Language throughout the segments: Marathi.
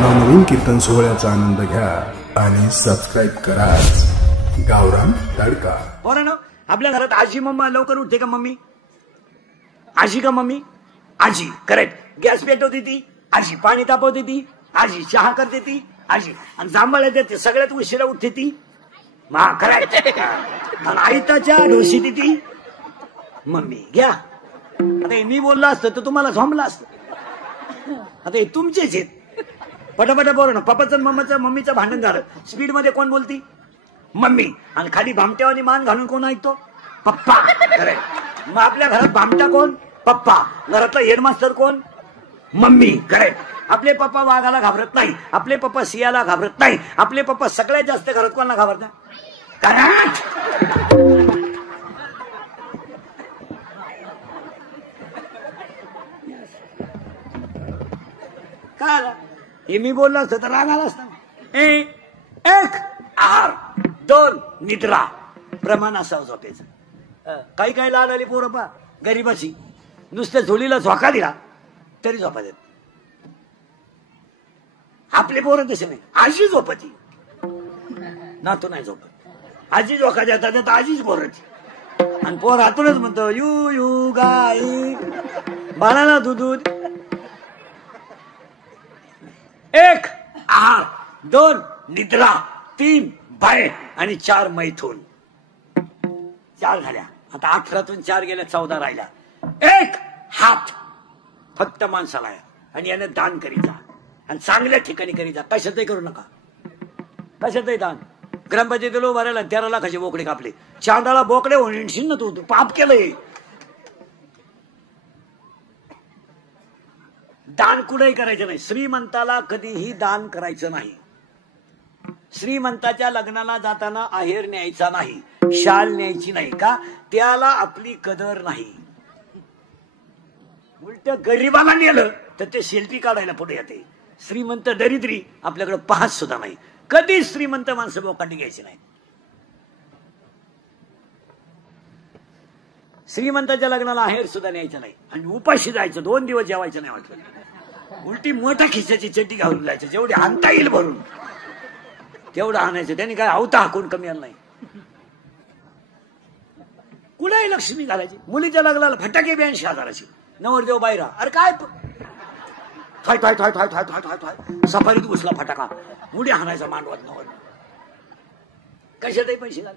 नवनवीन कीर्तन सोहळ्याचा आनंद घ्या आणि सबस्क्राईब करा गावरान तडका। पोरांनो, आपल्या घरात आजी मम्मा लवकर उठते का? मम्मी आजी का? मम्मी आजी, करेक्ट। गॅस पेटवते ती आजी, पाणी तापवते ती आजी, चहा करते ती आजी, आणि जांभळ्या देते सगळ्यात उशिरा उठते ती मा, करेक्ट। आणि आईताच्या ढोशी ती मम्मी। घ्या आता मी बोललो असतं तर तुम्हाला झोंबला असतं। आता हे तुमचेच आहेत। पटापटा बोला ना। पप्पाचं मम्मीचं भांडण झालं, स्पीड मध्ये कोण बोलती? मम्मी। आणि खाली भामट्यावानी मान घालून कोण ऐकतो? पप्पा, करेक्ट। मग आपल्या घरात भामटा कोण? पप्पा। घरातला हेडमास्टर कोण? Mummy, correct. आपले पप्पा वाघाला घाबरत नाही, आपले पप्पा सियाला घाबरत नाही, आपले पप्पा सगळ्यात जास्त घरात कोणाला घाबरतात? करेक्ट। काय हे मी बोललो असतं तर राग आला असता। एक आहार, दोन निद्रा, प्रमाण असावं झोपेचं। काही काही लहान आली पोरं पा गरीबाची नुसत्या झोळीला झोका दिला तरी झोपा देत। आपले पोरं तसे नाही, आजी झोपती नातू नाही झोपत। आजी झोका देता देता आजीच पोराची, आणि पोर हातूनच म्हणतो यू यू गाई बाळाला दूध। एक आहार, दोन निद्रा, तीन भय आणि चार मैथून। चार झाल्या, आता 18तून 4 गेल्या, 14 राहिल्या। एक हात फक्त माणसाला आहे, आणि याने दान करीत जा, आणि चांगल्या ठिकाणी करीत जा। कशातही करू नका, कशातही दान। ग्रामपंचायतीला उभा राहिला 13 लाखाचे बोकडे कापले, चांदाला बोकडे होईल ना तू पाप केलंय। दान कुठेही करायचं नाही, श्रीमंताला कधीही दान करायचं नाही। श्रीमंताच्या लग्नाला जाताना आहेर न्यायचा नाही, शाल न्यायची नाही, का? त्याला आपली कदर नाही। उलट गरीबाला नेलं तर ते सेल्फी काढायला पुढे येते। श्रीमंत दरिद्री आपल्याकडे पाहत सुद्धा नाही। कधी श्रीमंत माणसं बोकांडी घ्यायची नाही। श्रीमंताच्या लग्नाला आहेर सुद्धा न्यायचं नाही, आणि उपाशी जायचं, 2 दिवस जेवायचं नाही वाटलं। उलटी मोठ्या खिशाची चड्डी घालून जायचं, जेवढी आणता येईल भरून तेवढं आणायचं। त्यांनी काय अवता हाकून कमी आलं नाही। कुठेही लक्ष्मी घालायची। मुलीच्या लग्नाला फटाके 82,000ची, नवरदेव बायरा, अरे काय थाय थाय थाय थाय थाय थाय थाय थाय सफारीत घुसला फटाका, मुडी हाणायचा मांडवात नवर। कशातही पैसे घाल,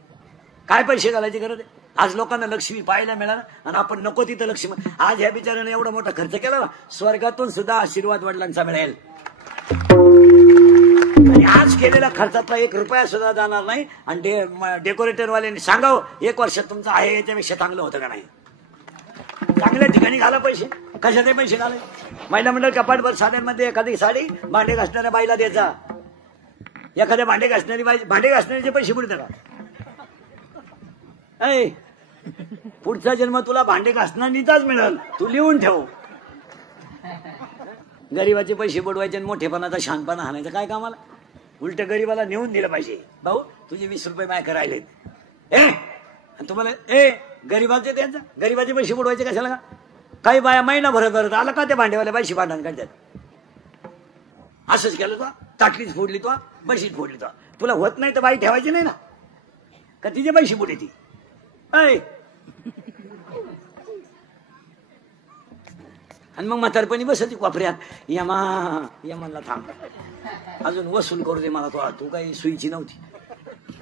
काय पैसे घालायचे गरज आहे? आज लोकांना लक्ष्मी पाहायला मिळाला, आणि आपण नको तिथं लक्ष्मी। आज ह्या बिचाराने एवढा मोठा खर्च केला ना, स्वर्गातून सुद्धा आशीर्वाद वडिलांचा मिळेल, आणि आज केलेल्या खर्चातला 1 रुपया सुद्धा जाणार नाही। आणि डेकोरेटर वाल्यांनी सांगावं 1 वर्षात तुमचं आहे याच्यापेक्षा चांगलं होतं का नाही? चांगल्या ठिकाणी घाला पैसे, कशाचे पैसे घालाय? महिला मंडळ कपाटभर साड्यांमध्ये एखादी साडी भांडे घासणाऱ्या बाईला द्यायचा, एखाद्या भांडे घासणाऱ्याचे पैसे बुडतात का? पुढचा जन्म तुला भांडे घासणारीचाच मिळेल, तू लिहून ठेव। गरीबाचे पैसे बुडवायचे आणि मोठेपणाचा शानपणा हाणायचा काय कामाला? उलट गरीबाला नेऊन दिलं पाहिजे, भाऊ तुझे 20 रुपये माझ्या करायला तुम्हाला गरीबाचे द्यायचं, गरीबाचे पैसे बुडवायचे कशाला का? काही बाया महिना भरत आला का ते भांडेवाल्या पैसे भांडण काढतात। असंच केलं तो, ताटलीच फोडली तो, बशीच फोडली तो। तुला होत नाही तर बाई ठेवायची नाही ना, का तिचे पैसे बुडे ती? आणि मग म्हातारपणी बसती कोपऱ्यात, यमाला थांब, अजून वसूल करू दे मला, तू काही सुईची नव्हती।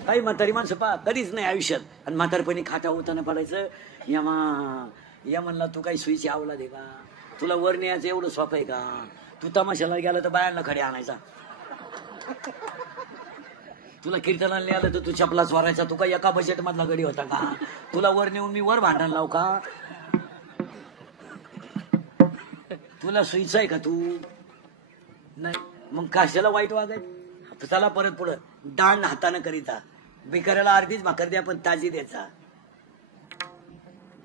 काही म्हातारी माणसं पा कधीच नाही आयुष्यात, आणि म्हातारपणी खाटा होताना पडायचं, यमनला तू काही सुईची आवला दे का? तुला वर न्यायचं एवढं सोपं आहे का? तू तमाशाला गेला तर बायांना खडे आणायचा, तुला कीर्तनाला आलं तर तू चपला चोरायचा, तू काही एका बजेट मधला गडी होता का? तुला वर नेऊन मी वर भांडण लावू का? तुला सुईचं आहे का तू? नाही, मग कशाला वाईट वागायचं? चला परत पुढं, दान हाताने करीता, भिकाऱ्याला अर्धीच भाकर द्या पण ताजी द्यायचा।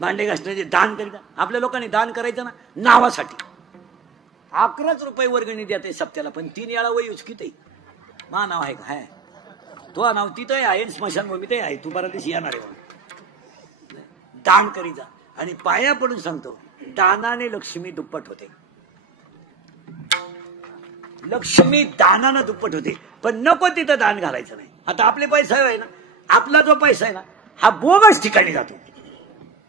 भांडे घासण्याचे दान करीता, आपल्या लोकांनी दान करायचं ना नावासाठी। 11 रुपये वर्गणी द्या सप्त्याला, पण 3 वेळा वय उचकीत आहे। मा नाव आहे का? तो नाव तिथं आहे, स्मशानभूमीतही आहे, तू बऱ्या दिवशी येणार आहे। दान करीता, आणि पाया पडून सांगतो, दानाने लक्ष्मी दुप्पट होते। लक्ष्मी दानानं दुप्पट होते, पण नको तिथं दान घालायचं नाही. आता आपले पैसा आहे ना, आपला जो पैसा आहे ना हा बोगस ठिकाणी जातो,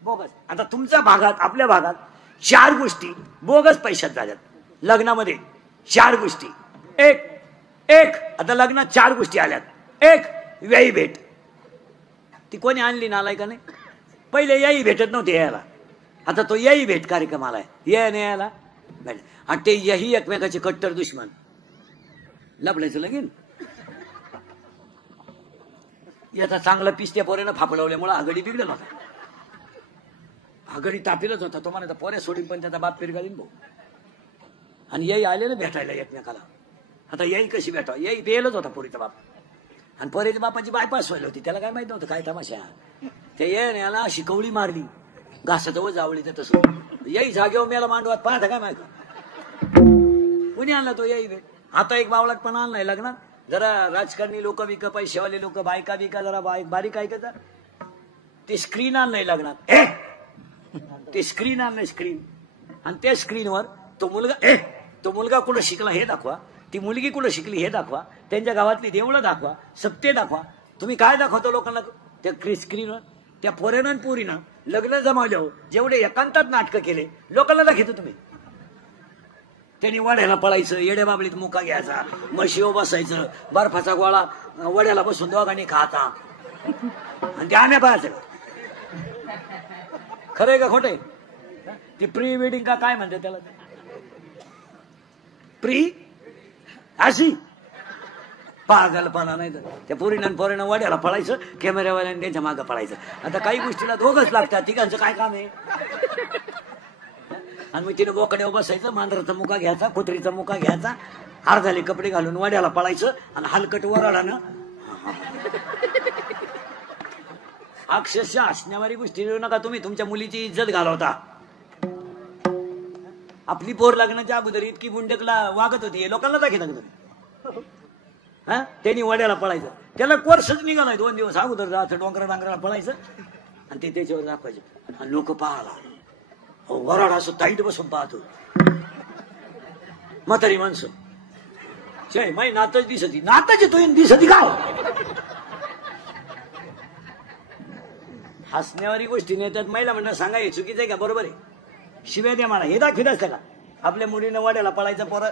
बोगस. आता तुमच्या भागात, आपल्या भागात 4 गोष्टी बोगस पैशात झाल्यात. लग्नामध्ये 4 गोष्टी. एक आता लग्नात 4 गोष्टी आल्यात. एक व्ययी भेट, ती कोणी आणली नालाय का नाही. पहिले याही भेटत नव्हते यायला, आता तो याही भेट कार्यक्रम आलाय, या नाही यायला. आणि ते यही एकमेकाचे कट्टर दुश्मन. लपडायचं लगीन. याचा चांगला पिस्त्या पोऱ्यानं फापडवल्यामुळे आघाडी बिघडला होता, आघाडी तापीलच होता. तो म्हणायचा पोऱ्या सोडीन पण त्याचा बाप पिरगाळीन भाऊ. आणि याही आले ना भेटायला एकमेकाला. आता याही कशी भेटावं, याही बेलच होता पोरीचा बाप, आणि पोरीच्या बापाची बायपास व्हायला होती. त्याला काय माहित नव्हतं काय तमाशा. ते याला अशी कवळी मारली घासाचं व जावळी, तर तसं याही जागेवर मेला मांडवात. पाहता काय माहिती कोणी आणला तो याही भेट. आता एक बावळात पण आणलाय लग्नात. जरा राजकारणी लोक बिक, पैसेवाले लोक, बायका बिका जरा बारीक ऐकायचं. ते स्क्रीन आणलंय लग्नात, ते स्क्रीन आणलंय स्क्रीन. आणि त्या स्क्रीनवर तो मुलगा कुठं शिकला हे दाखवा, ती मुलगी कुठं शिकली हे दाखवा, त्यांच्या गावातली देवळं दाखवा, सत्य दाखवा. तुम्ही काय दाखवतो लोकांना त्या स्क्रीनवर. त्या पोऱ्यानं आणि पोरीनं लग्न जमावल्यावर जेवढे एकांतात नाटकं केले लोकांना दाखवतो तुम्ही. त्यांनी वड्याला पळायचं, येड्या बाबळीत मुका घ्यायचा, म्हशीवर बसायचं, बर्फाचा गोळा वड्याला बसून दोघांनी खायचा, आणि ते आम्ही पाहायचं. खरंय का खोटे? ती प्री वेडिंग का काय म्हणते त्याला, प्री अशी पागलपणा. नाही तर त्या पोरीनं वड्याला पळायचं, कॅमेऱ्यावाल्याने त्यांच्या मागं पळायचं. आता काही गोष्टीला दोघंच लागतात, तिघांचं काय काम आहे. आणि मग तिने बोकड्यावर बसायचं, मांजराचा मुका घ्यायचा, कुत्रीचा मुका घ्यायचा, अर्धाले कपडे घालून वड्याला पळायचं, आणि हलकट वराडानं अक्षरशः हसण्यावारी गोष्टी देऊ नका तुम्ही. तुमच्या मुलीची इज्जत घालवता. आपली पोर लग्नाच्या अगोदर इतकी बुंडकला वागत होती, हे लोकांना दाखवता तुम्ही. हा, त्यांनी वड्याला पळायचं, त्याला कोर्सच निघालाय. 2 दिवस अगोदर जायचं, डोंगराला पळायचं, आणि ते त्याच्यावर दाखवायचे. आणि लोक पाहाला वराड असं ताईट बसून पाहतो. म्हातारी माणसं जय माई नातच दिसती, नातच येतो दिसती का. हसण्यावारी गोष्टी नेतात. महिला म्हणतात सांगा हे चुकीचं आहे का, बरोबर आहे, शिव्या द्या मला, हे दाखवित असतं का. आपल्या मुलीनं वड्याला पळायचं पोरं,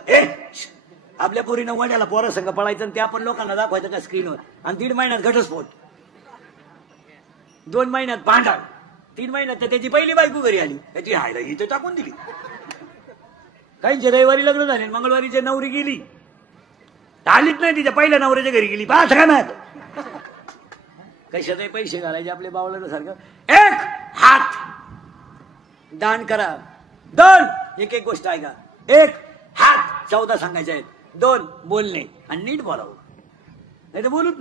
आपल्या पोरीनं वड्याला पोरं संग पळायचं, आणि ते आपण लोकांना दाखवायचं का स्क्रीनवर. आणि 1.5 महिन्यात घटस्फोट, 2 महिन्यात भांडण, 3 महिन्यात तर त्याची पहिली बायको घरी आली, त्याची हायला इथं टाकून दिली. काहींचे रविवारी लग्न झाले, मंगळवारीची नवरी गेली, आलीच नाही, तिच्या पहिल्या नवऱ्याच्या घरी गेली. पाहत काय माहित कशातही पैसे घालायचे आपले बावळ्या सारखं. 1 हात दान करा. 2 एक गोष्ट ऐका. 1 हात 14 सांगायचे आहेत. 2 बोलणे, आणि नीट बोलावं. नाही तर बोलत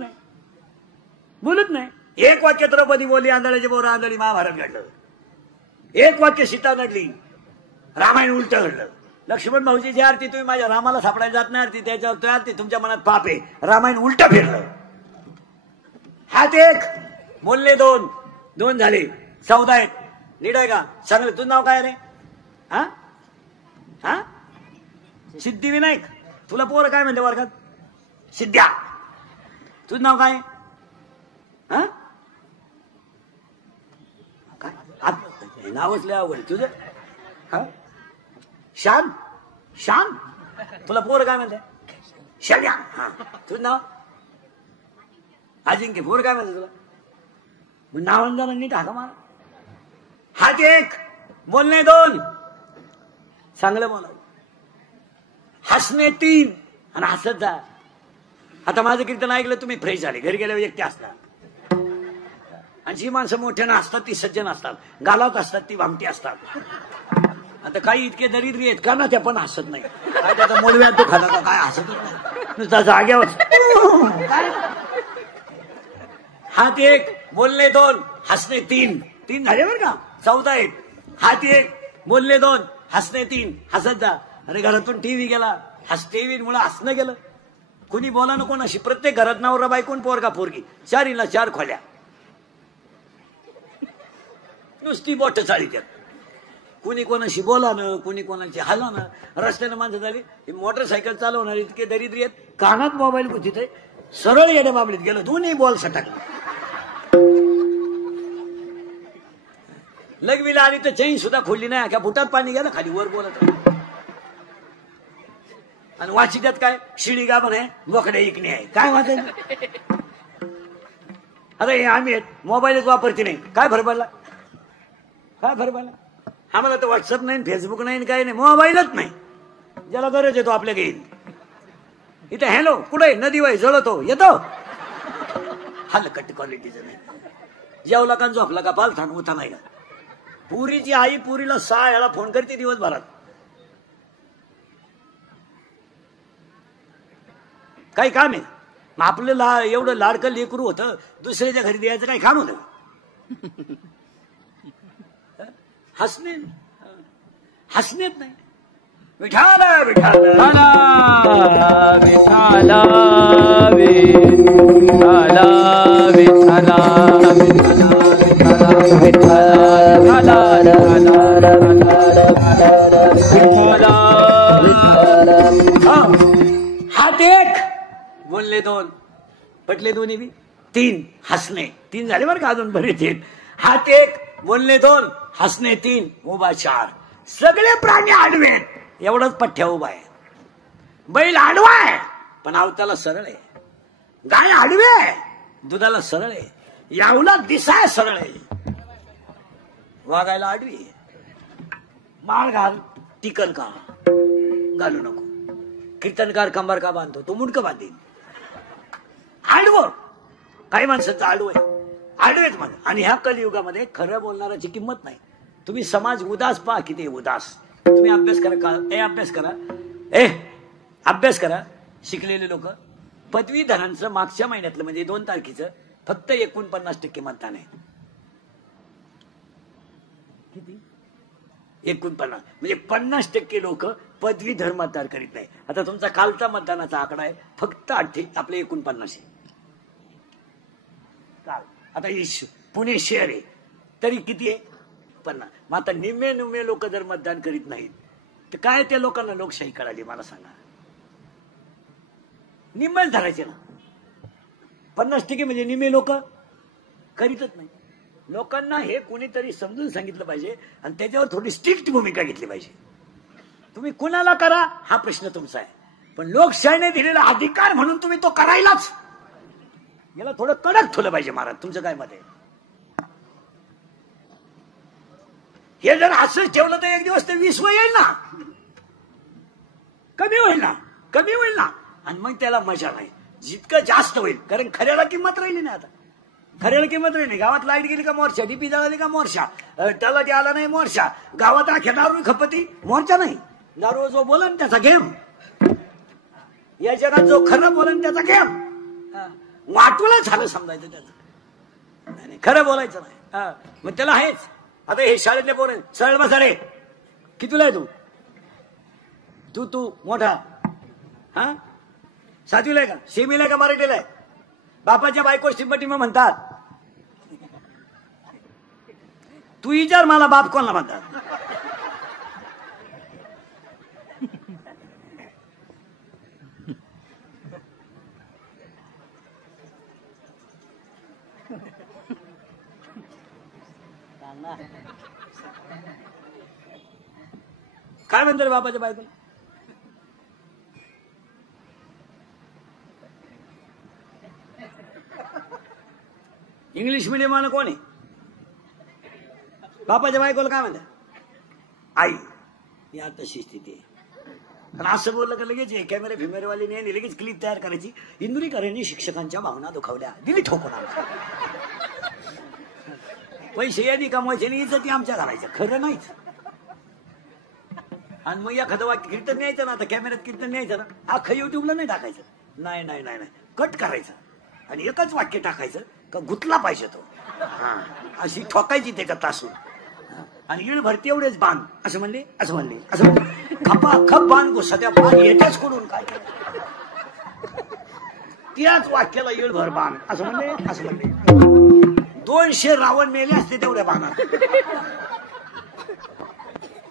नाही. 1 वाक्य द्रौपदी बोलली, आंधळ्याचे बोर आंधळी, महाभारत घडलं. 1 वाक्य सीता नडली, रामायण उलट घडलं. लक्ष्मण भाऊजीची आरती तुम्ही माझ्या रामाला सापडायला जात नाही, आरती त्याच्यावर तो आरती तुमच्या मनात पाप आहे, रामायण उलट फिरलं. हात 1 बोलले 2 झाले, 14 आहेत. नीट आहे का चांगलं. तुझं नाव काय रे? हा सिद्धिविनायक. तुला पोरं काय म्हणते वर्गात? सिद्ध्या. तुझं नाव काय? काय नावच लय अवघड तुझं. शान. तुला पोरं काय म्हणते? शल्या. तुझं नाव? अजिंक्य. पोरं काय म्हणते तुला? मग नावानं जरा नीट हाका मारा. हात 1 बोलणे 2 चांगलं बोला, हसणे 3 आणि हसत जा. आता माझं कीर्तन ऐकलं तुम्ही फ्रेश झाले, घरी गेल्यावर एकटे असतात. आणि जी माणसं मोठ्यानं असतात ती सज्जन असतात, गालावत असतात ती भामटी असतात. आता काही इतके दरिद्री आहेत का ना, त्या पण हसत नाही. काय त्याचा मोलव्यात तो खाला का काय, हसतच नाही, नुसता जाग्यावर. हात 1 बोलणे 2 हसणे 3 झाले बरं का. 14 आहेत. हात 1 बोलणे 2 हसणे 3 हसत जा. अरे घरातून टीव्ही गेला, टीव्ही मुळे हसणं गेलं. कुणी बोला नको कोणाशी. प्रत्येक घरात नवरा बायकोन पोरगा पोरगी, 4 4 खोल्या, नुसती बोट चाळी त्यात. कुणी कोणाशी बोलानं, कुणी कोणाची हलानं. रस्त्यानं माणसं झाली, मोटरसायकल चालवणारे इतके दरिद्री आहेत, कानात मोबाईल तिथे सरळ येड्या बाबलीत गेलो, दोन्ही बॉल सटाकले. लगविला आली तर चैन सुद्धा खोलली नाही, अख्या बुटात पाणी गेलं, खाली वर बोलत. आणि वाचित्यात काय शिडी गाभण आहे, बोकडे इकणे आहे, काय वाचायचं. आता हे आम्ही मोबाईलच वापरते नाही, काय फरक पडला, काय फरक पडला. आम्हाला तर व्हॉट्सअप नाही, फेसबुक नाही, काही नाही, मोबाईलच नाही. ज्याला गरज येतो आपल्या घेईल. इथे हॅलो कुठे नदी वाई जळतो येतो, हलकट क्वालिटीचं नाही. जेवला का झोपला का पालथान उठा नाही का. पुरीची आई पुरीला 6 वेळा फोन करते दिवसभरात. काही काम आहे मग आपलं एवढं लाडकं लेकरू होतं, दुसऱ्याच्या घरी द्यायचं काही काम होतं. हसण्यात नाही. विठाल विठाल हात एक बोलले 2 पटले, दोन्ही बी 3 हसणे 3 झाले बरं का, अजून बरेच आहेत. हात एक बोलले 2 हसणे 3 उभा 4. सगळे प्राणी आडवे आहेत, एवढंच पठ्ठ्या उभा आहे. बैल आडवा आहे पण अवताला सरळ आहे. गाय आडवी आहे दुधाला सरळ आहे. यावला दिसाय सरळ आहे, वागायला आडवी आहे. माळ घाल टिकन का घालू नको. कीर्तनकार कंबर का बांधतो, तो मुंडकं बांधेल. आडवं काही माणसाचं आडवं आहे, आडवेच म्हण. आणि ह्या कलियुगामध्ये खरं बोलणाराची किंमत नाही. तुम्ही समाज उदास पहा, किती उदास. तुम्ही अभ्यास करा का, अभ्यास करा, अभ्यास करा. शिकलेले लोक पदवीधरांचं मागच्या महिन्यातलं म्हणजे 2 तारखेचं फक्त 49% मतदान आहे. किती 49 म्हणजे 50% लोक पदवीधर मतदान करीत नाही. आता तुमचा कालचा मतदानाचा आकडा आहे फक्त 49 आहे. काल आता पुणे शहर आहे तरी किती आहे 50. मग आता निम्मे लोक जर मतदान करीत नाहीत तर काय त्या लोकांना लोकशाही कळाली मला सांगा. निम्मेच धरायचे ना. 50% म्हणजे निम्मे लोक करीतच नाही. लोकांना हे कोणीतरी समजून सांगितलं पाहिजे आणि त्याच्यावर थोडी स्ट्रिक्ट भूमिका घेतली पाहिजे. तुम्ही कुणाला करा हा प्रश्न तुमचा आहे, पण लोकशाहीने दिलेला अधिकार म्हणून तुम्ही तो करायलाच. याला थोडं कडक ठेवलं पाहिजे महाराज. तुमचं काय मत आहे. हे जर असंच ठेवलं तर एक दिवस ते 20 येईल ना, कमी होईल ना. आणि मग त्याला मजा नाही. जितकं जास्त होईल, कारण खऱ्याला किंमत राहिली नाही. आता खऱ्याला किंमत राहिली नाही. गावात लाईट गेली का मोर्चा, डीपी जळाली का मोर्चा, त्याला ते आला नाही मोर्चा. गावात अख्या दारू खपती मोर्चा नाही. दारू जो बोलन त्याचा गेम. या जगात जो खरं बोलन त्याचा गेम. वाटूला झालं समजायचं त्याचं. नाही खरं बोलायचं नाही. मग त्याला आहेच. आता हे शाळेतले पोरं सरळ बसा रे. कितीला आहे तू मोठा, हा 7वीला आहे का, सेमीला आहे का, मराठीला आहे. बापाच्या बायको सिंपटी मग म्हणतात. तू विचार मला बाप कोणाला म्हणतात. काय म्हणतो रे बापाच्या बायको. इंग्लिश मीडियम वाला कोण आहे. बापाच्या बायकोला काय म्हणतात आई. या तशी स्थिती आहे. आणि असं बोललं का लगेच कॅमेरे फिमेरेवाली नाही लगेच क्लिप तयार करायची. इंदुरीकरांनी शिक्षकांच्या भावना दुखावल्या, दिली ठोकून. पैसे यादी कमवायचे नाही, इज्जती आमच्या घालायच्या. खरं नाहीच. आणि मग एखादं वाक्य कीर्तन न्यायचं ना, आता कॅमेऱ्यात कीर्तन न्यायचं ना, अख्खं युट्यूबला नाही टाकायचं. नाही कट करायचं आणि एकच वाक्य टाकायचं का गुतला पाहिजे तो. अशी ठोकायची त्याच्या तासून. आणि इळ भरती एवढेच बांध असं म्हणले खपा खप बांध घुसा त्या बांध येतेच कडून काय. त्याच वाक्याला इळ भर बांध असं म्हणले. 200 रावण मेले असते तेवढ्या बाणात.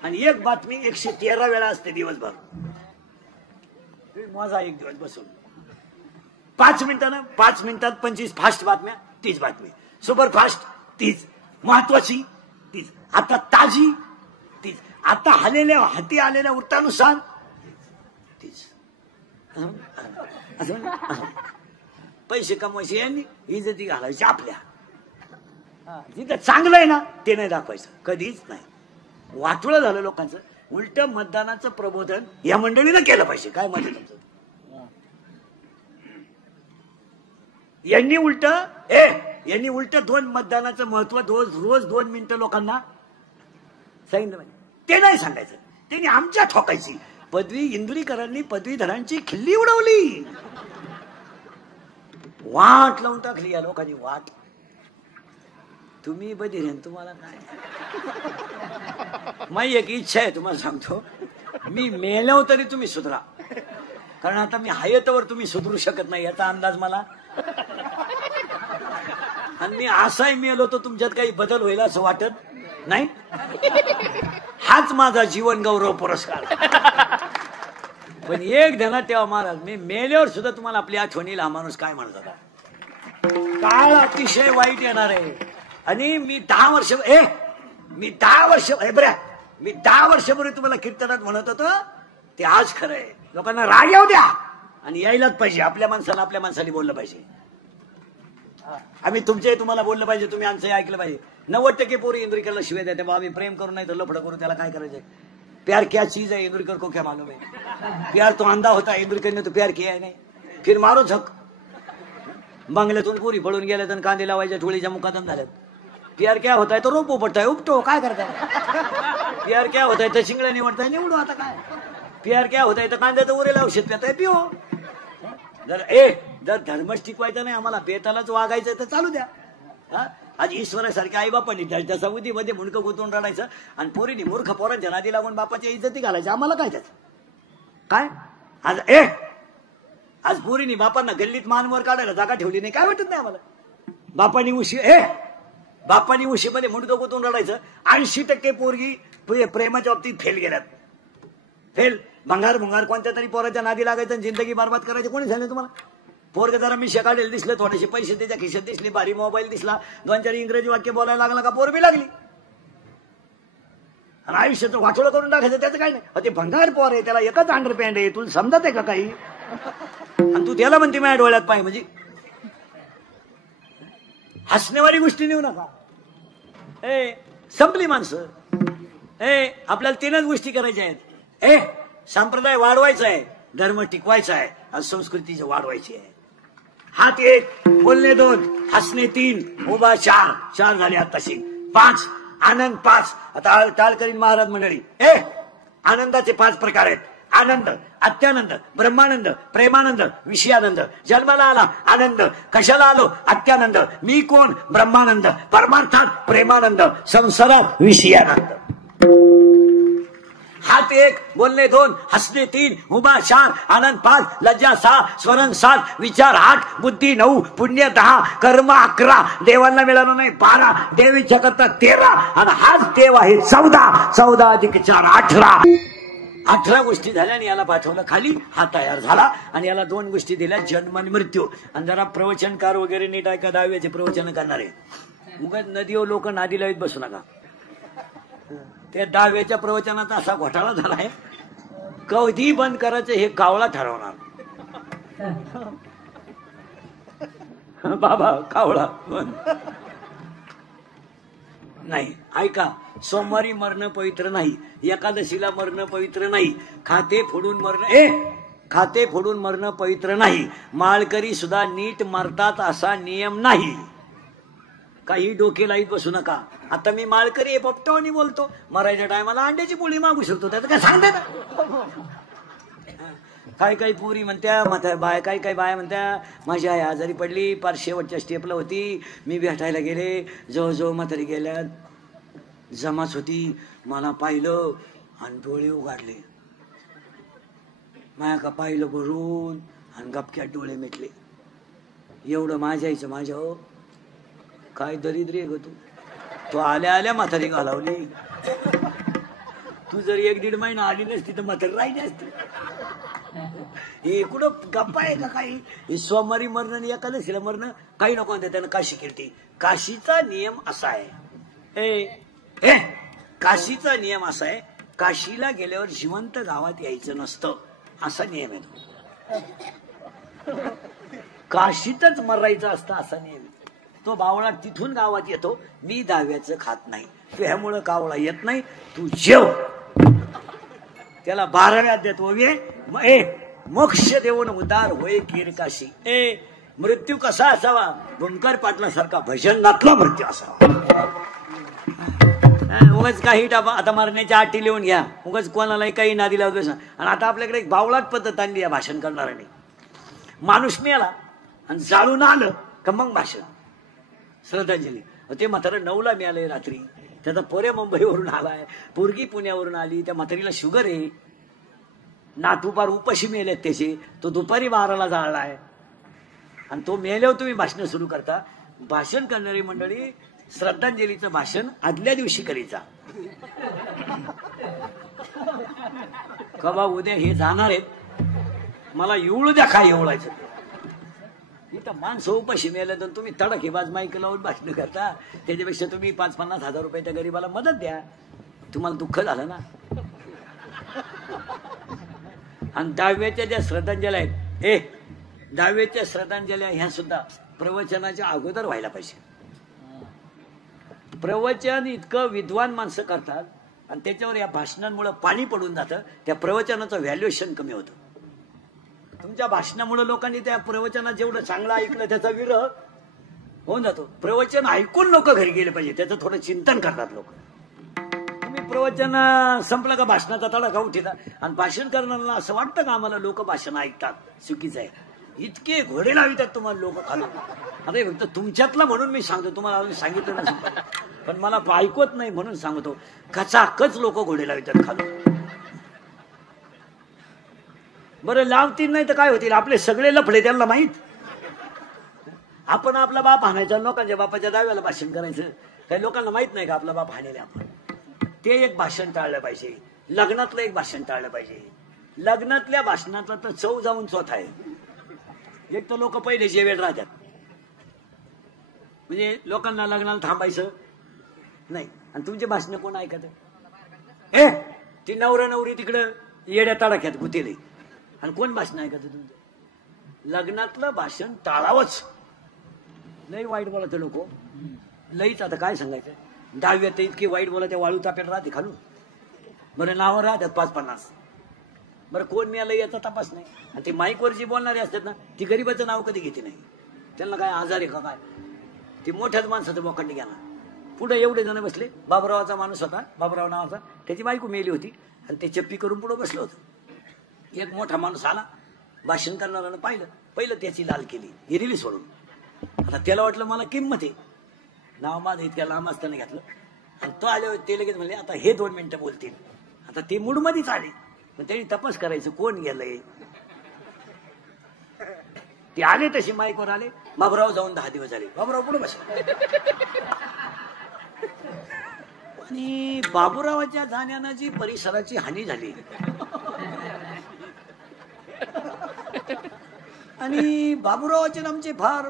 आणि एक बातमी 113 वेळा असते दिवसभर. माझा एक दिवस बसून 5 मिनिटानं 5 मिनिटात 25 फास्ट बातम्या, 30 बातमी, सुपर फास्ट 30, महत्वाची 30, आता ताजी 30, आता हाती आलेल्या वृत्तानुसार 30. पैसे कमवायचे यांनी, इज्जती घालायची आपल्या. जिथं चांगलं आहे ना ते नाही दाखवायचं कधीच नाही. वाटोळं झालं लोकांचं. उलट मतदानाचं प्रबोधन या मंडळीनं केलं पाहिजे. काय मत आहे तुमचं? यांनी उलट 2 मतदानाचं महत्व रोज 2 मिनिटं लोकांना सांगितलं पाहिजे. ते नाही सांगायचं, त्यांनी आमच्या ठोकायची. इंदुरीकरांनी पदवीधरांची खिल्ली उडवली, वाट लावून टाकली या लोकांनी वाट. तुम्ही बधीर तुम्हाला काय. माझी एक इच्छा आहे तुम्हाला सांगतो, मी मेल्यावर तरी तुम्ही सुधरा. कारण आता मी हयतवर तुम्ही सुधरू शकत नाही याचा अंदाज मला. आणि मी असाही मेलो तर तुमच्यात काही बदल होईल असं वाटत नाही. हाच माझा जीवन गौरव पुरस्कार. पण एक ध्यानात ठेवा महाराज, मी मेल्यावर सुद्धा तुम्हाला आपली आठवणीला हा माणूस काय म्हणत होता. काळ अतिशय वाईट येणार आहे. आणि मी 10 वर्षापूर्वी तुम्हाला कीर्तनात म्हणत होतो ते आज खरं आहे. लोकांना राग येऊ द्या आणि यायलाच पाहिजे. आपल्या माणसाने बोललं पाहिजे. आम्ही तुम्हाला बोललं पाहिजे, तुम्ही आमचं ऐकलं पाहिजे. 90% पोरी इंदुरीकरला शिवाय द्या. तेव्हा आम्ही प्रेम करू नाही तर लफडं करू, त्याला काय करायचंय. प्यार क्या चीज है इंदुरीकर को क्या मालूम है. प्यार तो अंधा होता है, इंदुरीकर ने तो प्यार किया है नहीं. फिर मारो झक. बंगल्यातून पोरी पळून गेल्यात आणि कांदे लावायच्या टोळीच्या मुकादम झाल्यात. प्यार क्या होता है तो रोपो पडता है उपटो, काय करताय. प्यार क्या होता है तर शिंगड्या निवडताय निवडू. आता काय प्यार क्या होता है तर कांद्याचं उरेला औषध पिताय पिओ. जर धर्मच टिकवायचा नाही आम्हाला, बेतालाच वागायचं तर चालू द्या. आज ईश्वरासारख्या आई बापांनी त्याच्या उदीमध्ये मुंडकं गुंतवून रडायचं आणि पोरीनी मूर्ख पोरांच्या नादी लागून बापाच्या इज्जती घालायच्या. आम्हाला काय त्याच काय. आज पोरीनी बापांना गल्लीत मानवर काढायला जागा ठेवली नाही, काय वाटत नाही आम्हाला. बापानी उशीमध्ये मुंडकं गुंतवून रडायचं. 80% पोरगी प्रेमाच्या बाबतीत फेल गेल्यात. फेल भंगार कोणत्या तरी पोराच्या नादी लागायचं आणि जिंदगी बरबाद करायची. कोणी झालं तुम्हाला. पोरग जरा मी शेकाडेल दिसलं, थोडेसे पैसे त्याच्या खिशात दिसले, भारी मोबाईल दिसला, 2-4 इंग्रजी वाक्य बोलायला लागला का पोर बी लागली. आणि आयुष्याचं वाटोळं करून टाकायचं त्याचं काय नाही. ते भंगार पोर आहे, त्याला एकच अंडरपॅन्ट आहे, तुला समजत आहे का काही. आणि तू त्याला म्हणते माझ्या डोळ्यात पाय. म्हणजे हसण्यावारी गोष्टी नेऊ नका. संपली माणसं. आपल्याला 3च गोष्टी करायच्या आहेत. संप्रदाय वाढवायचा आहे, धर्म टिकवायचा आहे आणि संस्कृती वाढवायची आहे. हात 1, बोलणे 2, हसणे 3, उभा 4 झाले आताशी. 5 आनंद 5. आता टाळ करीन महाराज मंडळी. आनंदाचे 5 प्रकार आहेत. आनंद, अत्यानंद, ब्रह्मानंद, प्रेमानंद, विषयानंद. जन्माला आला आनंद, कशाला आलो अत्यानंद, मी कोण ब्रह्मानंद, परमार्थात प्रेमानंद, संसारात विषयानंद. हात 1, बोलणे 2, हसणे 3, उभा 4, आनंद 5, लज्जा 6, स्वरण 7, विचार 8, बुद्धी 9, पुण्य 10, कर्म 11, देवांना मिळालं नाही 12, देवीच्या करता 13 आणि हाच देव आहे 14 अधिक 4 18 गोष्टी झाल्या. आणि याला पाठवलं खाली, हा तयार झाला. आणि याला 2 गोष्टी दिल्या, जन्म आणि मृत्यू. आणि जरा प्रवचनकार वगैरे नीट ऐका, 10व्याचे प्रवचन करणारे उगाच नदीवर लोक नादी लावीत बसू नका. त्या 10व्याच्या प्रवचनाचा असा घोटाळा झालाय, कधी बंद करायचं हे कावळा ठरवणार. बाबा कावळा नाही. ऐका, सोमवारी मरणं पवित्र नाही, एकादशीला मरणं पवित्र नाही, खाते फोडून मरणं पवित्र नाही, माळकरी सुद्धा नीट मरतात असा नियम नाही. काही डोके लाईत बसू नका. आता मी माळकरी आहे, पपटवणी बोलतो, मरायच्या टायमाला अंड्याची पोळी मागू शकतो, त्याचं काय सांगते ना. काही पोरी म्हणत्या, काही बाया म्हणत्या माझी आई आजारी पडली, पार शेवटच्या स्टेपला होती, मी भेटायला गेले, जवळजवळ म्हातारी गेल्यात, जमाच होती, मला पाहिलं आणि डोळे उघडले. माया का पाहिलं भरून आणि गपक्यात डोळे मिटले. एवढं माझ्या आईचं माझ्या. हो काय दरिद्री आहे ग तू. आल्या म्हातारी घालवली. तू जर 1-1.5 महिना आली नसती तर म्हातारी राहिली असती. हे कुठं गप्पा आहे का काही? हे सोमवारी मरण आणि एकादशीला मरण काही नको म्हणते त्यानं काशी केली. काशीचा नियम असा आहे, काशीचा नियम असा आहे, काशीला गेल्यावर जिवंत गावात यायचं नसतं, असा नियम आहे तो. काशीतच मरायचं असतं असा नियम आहे. तो बावळा तिथून गावात येतो, मी दाव्याचं खात नाही, ह्यामुळं कावळा येत नाही, तू जेव. त्याला 12व्या अध्यात मोक्ष देऊन उदार होय कीर काशी. मृत्यू कसा असावा? भूमकर पाटलासारखा भजनातला मृत्यू असावा. उगाच काही टापा आता मरण्याच्या आटी लिहून घ्या, उगाच कोणालाही काही नादी लावतो. आणि आता आपल्याकडे एक बावळाट पद्धत आणली या भाषण करणाऱ्याने. माणूस मेला आणि जाळून आलं का मग भाषण, श्रद्धांजली. ते म्हातारं 9ला मिळालंय रात्री, त्याचा पोऱ्या मुंबईवरून आलाय, पोरगी पुण्यावरून आली, त्या म्हातारीला शुगर आहे, नातू पार उपाशी मेलेत त्याचे, तो दुपारी 12ला जाळलाय आणि तो मेल्यावर तुम्ही भाषण सुरू करता. भाषण करणारी मंडळी श्रद्धांजलीचं भाषण आदल्या दिवशी करीचा का बा उद्या हे जाणार आहेत, मला एवढू द्या काय एवढायचं. इथं माणसं उपाशी मेल्या तर तुम्ही तडकेबाज माईक लावून भाषण करता, त्याच्यापेक्षा तुम्ही 5-50 हजार रुपये त्या गरीबाला मदत द्या, तुम्हाला दुःख झालं ना. आणि दहाव्याच्या ज्या श्रद्धांजल्या आहेत, दहाव्याच्या श्रद्धांजल्या ह्या सुद्धा प्रवचनाच्या अगोदर व्हायला पाहिजे. प्रवचन इतकं विद्वान माणसं करतात आणि त्याच्यावर या भाषणांमुळे पाणी पडून जातं, त्या प्रवचनाचं व्हॅल्युएशन कमी होतं. तुमच्या भाषणामुळे लोकांनी त्या प्रवचनात जेवढं चांगलं ऐकलं त्याचा विरह होऊन जातो. प्रवचन ऐकून लोक घरी गेले पाहिजे, त्याचं थोडं चिंतन करतात लोक. तुम्ही प्रवचन संपलं का भाषणाचा तडाखा उठिता आणि भाषण करणाऱ्याला असं वाटतं का आम्हाला लोक भाषण ऐकतात, चुकीचं आहे. इतके घोडे लावितात तुम्हाला लोक खाली. अरे फक्त तुमच्यातला म्हणून मी सांगतो, तुम्हाला सांगितलं ना, पण मला ऐकवत नाही म्हणून सांगतो. कचाकच लोक घोडे लावितात खाली. बरं लावतील नाही तर काय होतील, आपले सगळे लफडे त्यांना माहित. आपण आपला बाप हाणायचा, लोकांच्या बापाच्या दाव्याला भाषण करायचं. काही लोकांना माहित नाही का आपला बाप हाणेले आपण. ते एक भाषण टाळलं पाहिजे. लग्नातलं एक भाषण टाळलं पाहिजे. लग्नातल्या भाषणातला तर चव जाऊन चोथा आहे. एक तर लोक पहिले जेवेल राहतात, म्हणजे लोकांना लग्नाला थांबायचं नाही. आणि तुमचे भाषण कोण ऐकत? ती नवरा नवरी तिकडं येड्या तडाख्यात गुतेले आणि कोण भाषण ऐकत तुमचं? लग्नातलं भाषण टाळावंच. लई वाईट बोलायचं लोक, लईच. आता काय सांगायचं, 10व्यात इतकी वाईट बोलायचं, वाळू ताप्यात राहते खालून. बरं नावं राहतात 5-50. बरं कोण मिळालं याचा तपास नाही. आणि ते माईकवर जी बोलणारे असतात ना, ती गरीबाचं नाव कधी घेते नाही. त्यांना काय आजार आहे का काय? ते मोठ्याच माणसाचं मोखंडी घेणार. पुढे एवढे जण बसले. बाबुरावाचा माणूस होता, बाबुराव नावाचा, त्याची बायको मेली होती आणि ते चप्पी करून पुढे बसलं होतं. एक मोठा माणूस आला, भाषण करणाऱ्यानं पाहिलं, पहिलं त्याची लाल केली, हिरवी सोडून. आता त्याला वाटलं मला किंमत आहे, नाव माझं इतक्या लांब असताना घेतलं. आणि तो आले, ते लगेच म्हणले आता हे 2 मिनिटं बोलतील. आता ते मूडमध्येच आले, पण त्यांनी तपास करायचं कोण गेलंय. ते आले तसे माईकवर आले. बाबुराव जाऊन 10 दिवस झाले. बाबुराव पुढे बसले. आणि बाबुरावाच्या जाण्यानं जी परिसराची हानी झाली आणि बाबुरावाचे आमचे फार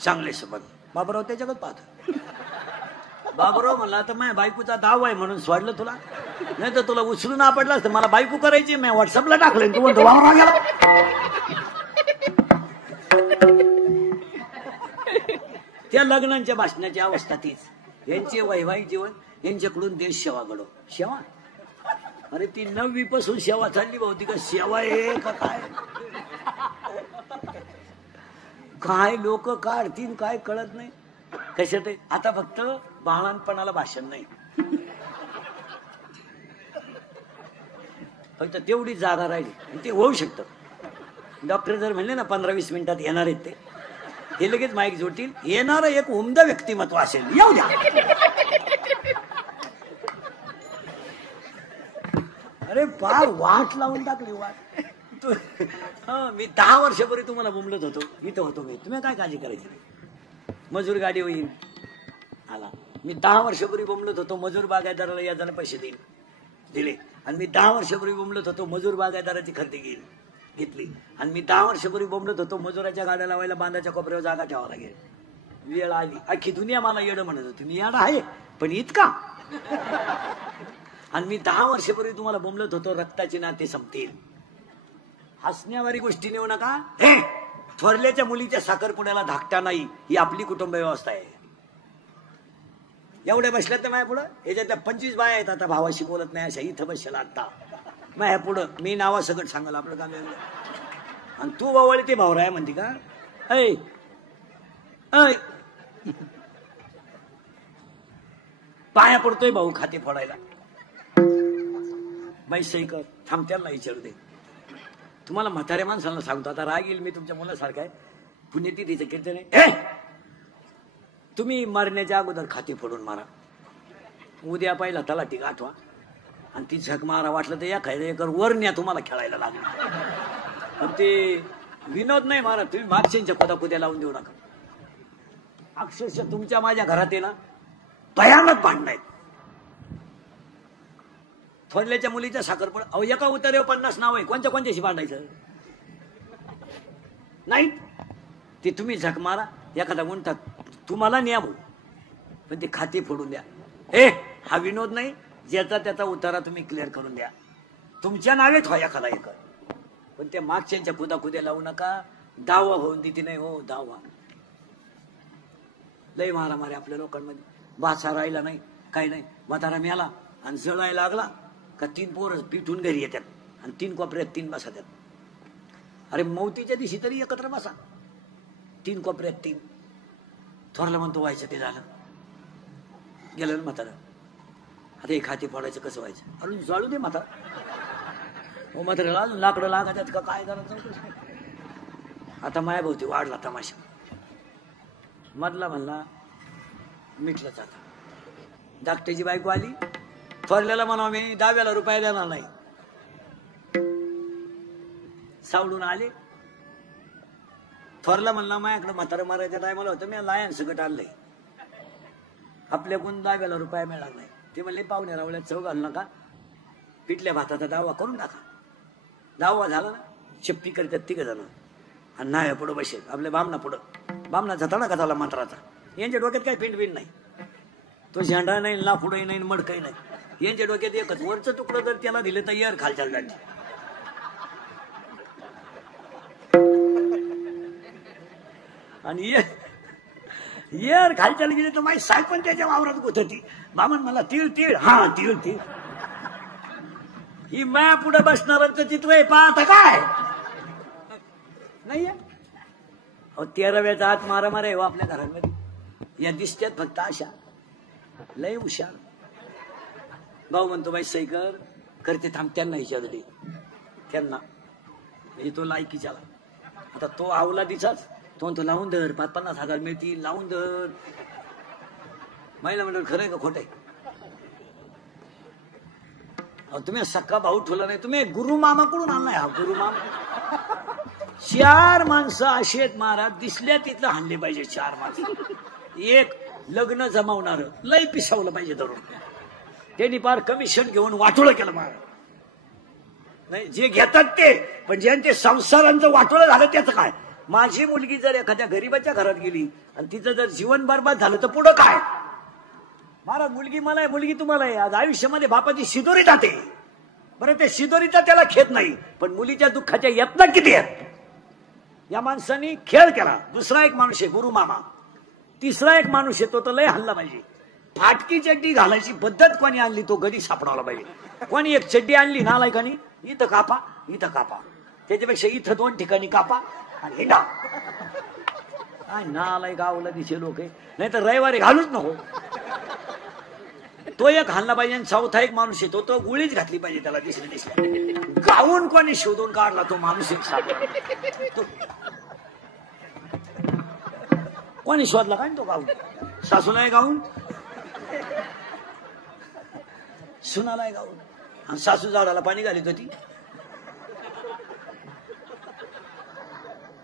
चांगले संबंध. बाबुराव त्याच्याकडे पाहतो. बाबुराव म्हणला आता माझ्या बायकोचा दाव आहे म्हणून सोडलं तुला, नाही तर तुला उचलून आपडलं असतं. मला बायको करायची, मी व्हॉट्सअपला टाकलं, तू म्हणतो बाबुराव गेला. त्या लग्नांच्या भाषणाची अवस्था तीच. यांचे वैवाहिक जीवन, यांच्याकडून देश सेवा घडो. सेवा, अरे ती 9वी पासून सेवा चालली भाऊ. का सेवा आहे का काय? काय लोक काढतील काय कळत नाही. कशात आता फक्त बाळांपणाला भाषण नाही, फक्त तेवढी जागा राहिली. ते होऊ शकतं. डॉक्टर जर म्हणले ना 15-20 मिनिटात येणार आहेत ते, हे लगेच माईक जोडतील. येणारं एक उमदा व्यक्तिमत्व असेल, येऊ द्या. अरे फार वाट लावून टाकली वाट. मी 10 वर्षापूर्वी तुम्हाला बोंबलत होतो, इथं होतो मी, तुम्ही काय काळजी करायची. मजूर गाडी होईल आला. मी 10 वर्षापूर्वी बोंबलत होतो, मजूर बागायतदाराला याजाला पैसे देईल. दिले. आणि मी 10 वर्षापूर्वी बोंबलत होतो मजूर बागायतदाराची खरेदी घेतली. आणि मी 10 वर्षापूर्वी बोंबलत होतो मजुराच्या गाड्या लावायला बांधाच्या कोपऱ्यावर जागा ठेवावं लागेल. वेळ आली. अख्खी दुनिया मला येडं म्हणत होती. मी येडा आहे पण इतका. आणि मी 10 वर्षापूर्वी तुम्हाला बोंबलत होतो रक्ताची नाते संपतील. हसण्यावारी गोष्टी नेऊ नका. थोरल्याच्या मुलीच्या साखरपुड्याला धाकटा नाही ही आपली कुटुंब व्यवस्था आहे. एवढ्या बसल्या तर माझ्या पुढं याच्यातल्या 25 बाया आहेत आता भावाशी बोलत नाही अशा इथं बसला आता माझ्या पुढं. मी नावासकट सांगाल आपलं काम एवढं. आणि तू बावळी ते भावराय म्हणते का? ऐ ऐ पाया पडतोय भाऊ खाते फोडायला. बाई सही कर. थांबत्याला विचारू दे. तुम्हाला म्हाताऱ्या माणसाला सांगतो आता राग येईल. मी तुमच्या मुलासारखा आहे. पुण्यतिथीचं कीर्तन आहे. तुम्ही मरण्याच्या अगोदर खाते फोडून मारा. उद्या पहिला तलाठी गाठवा आणि ती झक मारा. वाटलं तर या खायला एकर वर न्या तुम्हाला खेळायला लागलं. पण ते विनोद नाही मारा. तुम्ही मागच्यांच्या कोदाकुद्या लावून देऊ नका. अक्षरशः तुमच्या माझ्या घरात आहे ना भयानक भांडण आहेत. थोरल्याच्या मुलीच्या साखरपुडा अहो एका उतार्यावर 50 नाव आहे. कोणत्याशी भांडायचं नाही. ते तुम्ही झक मारा. एखादा गुंठा तुम्हाला न्या भाऊ पण ते खाते फोडून द्या. हा विनोद नाही. ज्याचा त्याचा उतारा तुम्ही क्लिअर करून द्या. तुमच्या नावेत व्हा एखादा एकर. पण त्या मागच्यांच्या कुदाकुद्या लावू नका. दावा होऊन देते नाही हो. दावा लय मारामारी आपल्या लोकांमध्ये. बाचा राहिला नाही काही नाही. म्हातारा मेला आणि जळायला लागला का 3 पोरं पिठून घरी येतात आणि 3 कोपऱ्यात 3 बसात्यात. अरे मौतीच्या दिवशी तरी एकत्र बसा. 3 कोपऱ्यात 3. थोरला म्हणतो व्हायचं ते झालं गेलं ना म्हातारा. आता हे खाते फोडायचं कसं व्हायचं? अजून जाळू दे म्हातारा. हो म्हाताऱ्याला अजून लाकडं लागायच्यात का काय करायचं? आता मायाभोवती वाढला तमाशा. मधला म्हणला मिटलंच. आता धाकट्याची बायको आली. थोरल्याला म्हणा मी 10 रुपये देणार नाही. सावडून आले. थोरला म्हणला माझ्याकडे म्हातारा मारायच्या टायमाला होतं मी लायन सगट आणलंय. आपल्याकडून 10 रुपये मिळणार नाही. ते म्हणले पाहुणे रावळ्यात चव घालू नका. पिठल्या भाताचा दावा करून टाका. दावा झाला ना शिप्पी करतात 3 जण आणि नाही पुढं बसेल आपल्या बामणा पुढं. बामणाचा तडा का झाला मंत्राचा. यांच्या डोक्यात काही पिंड नाही. तो झेंडा नाही ना पुढंही नाही मडकही नाही. यांच्या डोक्यात एकच वरचं तुकडं जर त्याला दिलं तर यर खालच्या जाते. आणि यर खालच्या गेली तर माझी साय पण त्याच्या वावरात गोठती. बामण मला तीळ तीळ. हा तीळ तीळ. ही माया पुढे बसणाऱ्यांचं चित्र आहे. पाहता काय नाही. 13व्याचा हात मारामार आहे हो आपल्या घरांमध्ये. या दिसत्यात फक्त अशा लय हुशार. भाऊ म्हणतो बाई सही कर. करते थांब. त्यांना विचारू दे. त्यांना म्हणजे तो लायकीच्याला. आता तो आवला दिसाच. तो म्हणतो लावून धर 50-50 हजार मिळतील लावून धर. महिला मंडळ खरंय का खोटं आहे? तुम्ही सक्का भाऊ ठेवला नाही. तुम्ही गुरु मामाकडून आणलाय. हा गुरु मामा. 4 माणसं अशी आहेत महाराज दिसल्या तिथलं हाणले पाहिजे. 4 माणसं. एक लग्न जमावणार लय पिसावलं पाहिजे धरून. त्यांनी फार कमिशन घेऊन वाटोळं केलं महाराज. नाही जे घेतात ते पण ज्यांचे संसारांचं वाटोळं झालं त्याचं काय? माझी मुलगी जर एखाद्या गरीबाच्या घरात गेली आणि तिचं जर जीवन बरबाद झालं तर पुढं काय? महाराज मुलगी मला आहे मुलगी तुम्हाला आहे. आज आयुष्यामध्ये बापाची शिदोरी जाते. बरं ते शिदोरीचा त्याला खेद नाही पण मुलीच्या दुःखाच्या यत्न किती आहेत. या माणसाने खेळ केला. दुसरा एक माणूस आहे गुरु मामा. तिसरा एक माणूस आहे तो तर लय हल्ला पाहिजे. फाटकी चड्डी घालायची पद्धत कोणी आणली तो गडी सापडावला पाहिजे. कोणी एक चड्डी आणली नालायकानी इथं कापा इथं कापा त्याच्यापेक्षा इथं 2 ठिकाणी कापा आणि हिंडा. काय नालायक आवला दिसे लोक आहे. नाही तर रविवारी घालूच नको. तो एक हल्ला पाहिजे. आणि चौथा एक माणूस आहे तो गुळीच घातली पाहिजे त्याला दिसल्या. गाऊन कोणी शोधून काढला तो माणूस एक सापडला. कोणी शोधला काय तो गाऊन. सासूलाय गाऊन सुनालाय गाऊन. आणि सासू झाडाला पाणी घालीत होती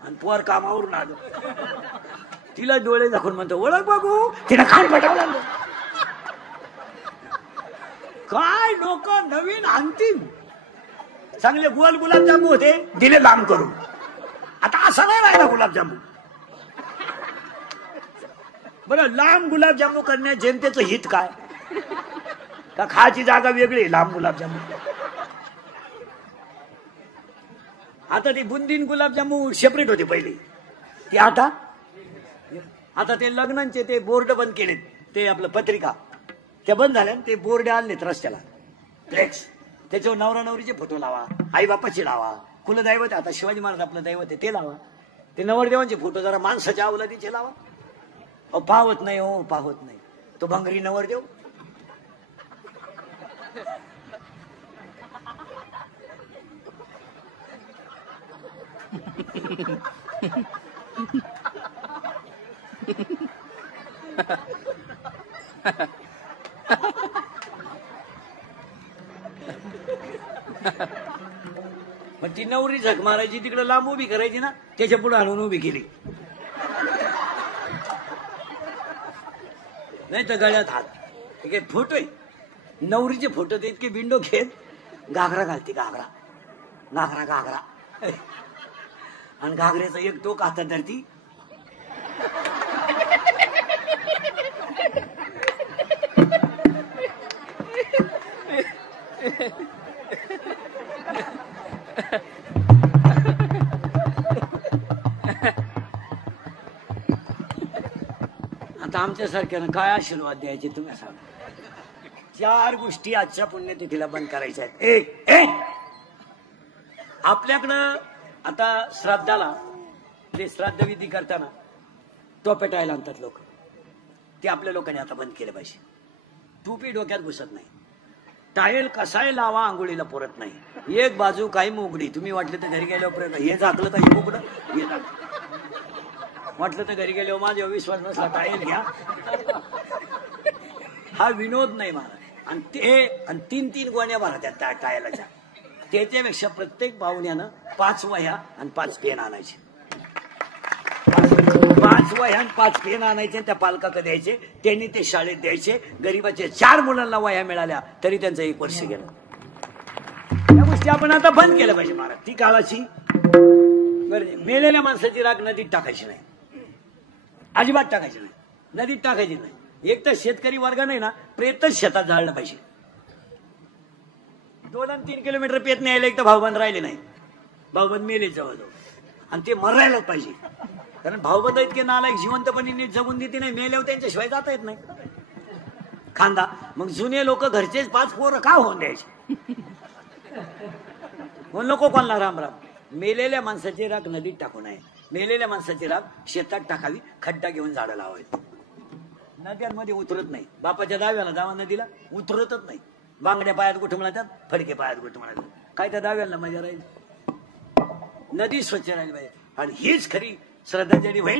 आणि पोर कामावरून आलो. तिला डोळे दाखवून म्हणतो ओळख बघू. तिला खाण पटावं लागलं. काय लोक नवीन अंतिम चांगले गोल गुलाबजामू होते, दिले लांब करून. आता असा नाही राहिला गुलाबजामू. बरं, लांब गुलाबजामू करण्यात जनतेचं हित काय? का खायची जागा वेगळी, लांब गुलाबजामू. आता ते बुंदीन गुलाबजामू सेपरेट होते पहिले, ते आता ते लग्नांचे ते बोर्ड बंद केलेत, ते आपलं पत्रिका त्या बंद झाल्या, ते बोर्ड आणलेत रस्त्याला फ्लेक्स. त्याच्यावर नवरा नवरीचे फोटो लावा, आई बापाचे लावा, कुलदैवत आता शिवाजी महाराज आपलं दैवत आहे ते लावा, ते नवरदेवांचे फोटो जरा माणसाच्या अवलादीचे लावा. अहो पाहत नाही, हो पाहत नाही तो भंगरी नवरदेव. मग ती नवरी झक मारायची, तिकडे लांब उभी करायची ना, त्याच्या पुढे आणून उभी केली. नाही तर गळ्यात हात. ठीक आहे, फोटो आहे नवरीचे फोटो, ते इतके विंडो घेत घागरा घालते, घागरा आणि घागऱ्याचा एक टोक हातात धरती. आता आमच्यासारख्यानं काय आशीर्वाद द्यायचे तुम्ही सांगा. 4 गोष्टी आजच्या पुण्यतिथीला बंद करायच्या आहेत. एक, आपल्याकडं आता श्राद्धाला ते श्राद्ध विधी करताना टोपे टायला आणतात लोक, ते आपल्या लोकांनी आता बंद केलं पाहिजे. टोपी डोक्यात घुसत नाही, टायल कसाही लावा आंघोळीला पुरत नाही. एक बाजू काही मोगडी, तुम्ही वाटलं तर घरी गेल्यावर पर्यंत हे झाकलं तर हे मोगडं, हे वाटलं तर घरी गेल्यावर माझ्यावर विश्वास नसला टायल घ्या. हा विनोद नाही महाराज. आणि ते 3 गोण्या भरतात त्या टायलाच्या. त्याच्यापेक्षा प्रत्येक पाहुण्यानं 5 वह्या आणि 5 पेन आणायचे. 5 वह्या आणि 5 पेन आणायचे, त्या पालकाकडे द्यायचे, त्यांनी ते शाळेत द्यायचे. गरीबाचे 4 मुलांना वह्या मिळाल्या तरी त्यांचं 1 वर्ष गेलं. या गोष्टी आपण आता बंद केल्या पाहिजे महाराज. ती काळाची मेलेल्या माणसाची राख नदीत टाकायची नाही, अजिबात टाकायची नाही, नदीत टाकायची नाही. एक तर शेतकरी वर्ग नाही ना, प्रेतच शेतात जाळलं पाहिजे. 2 आणि 3 किलोमीटर पेत न्यायला एक तर भाऊबंद राहिले नाही, भाऊबंद मेले जवळजवळ, आणि ते मरायलाच पाहिजे. कारण भाऊबंद इतके नालायक जिवंतपणे नीट जगून देते नाही, मेल्यावर त्यांच्याशिवाय जाता येत नाही खांदा. मग जुने लोक घरचेच 5 पोरं का होऊन द्यायचे? म्हणून नको कोणला राम राम. मेलेल्या माणसाची राख नदीत टाकू नये, मेलेल्या माणसाची राख शेतात टाकावी, खड्डा घेऊन झाडं लावावी. नद्यांमध्ये उतरत नाही, बापाच्या दाव्याला जावा नदीला उतरतच नाही. बांगड्या पायात कुठे म्हणातात, फडके पायात कुठे म्हणातात, काय त्या दाव्याला मजा राहील. नदी स्वच्छ राहिली पाहिजे, आणि हीच खरी श्रद्धांजली होईल.